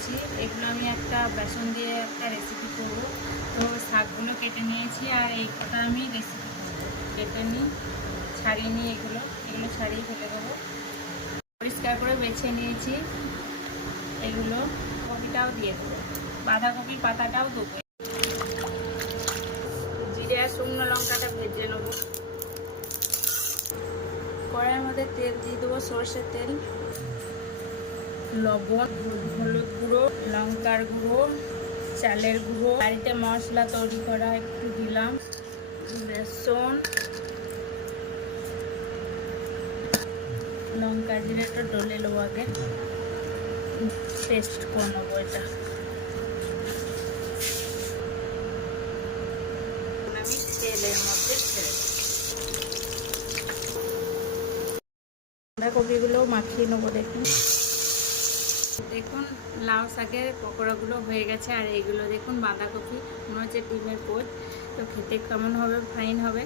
নিয়েছি। এগুলো আমি একটা বেসন দিয়ে একটা রেসিপি করবো। তো শাকগুলো কেটে নিয়েছি আর এই কটা আমি রেসিপি করবো। কেটে নিই, ছাড়িয়ে নিই, এগুলো ছাড়িয়ে ফেলে দেবো। পরিষ্কার করে বেছে নিয়েছি। এগুলো কপিটাও দিয়ে দেবো, বাঁধাকপির পাতাটাও দেবো। জিরে আর শুকনো লঙ্কাটা ভেজে নেবো। কড়াইয়ের মধ্যে তেল দিয়ে দেবো, সর্ষের তেল, লবণ, হলুদ গুঁড়ো, লঙ্কার গুঁড়ো, চালের গুঁড়ো, বাড়িতে মশলা তৈরি করা একটু দিলাম, বেসন, লঙ্কা জিরেটা ডলে নেবো, আগে পেস্ট করে নেবো। এটা আমি তেলের মধ্যে ছেড়ে দেবো। বাঁধাকপিগুলো মাখিয়ে নেবো। দেখুন লাউ শাকের পকোড়াগুলো হয়ে গেছে। আর এইগুলো দেখুন বাঁধাকপি, মনে হচ্ছে ডিমের পোচ। তো খেতে কেমন হবে, ফাইন হবে।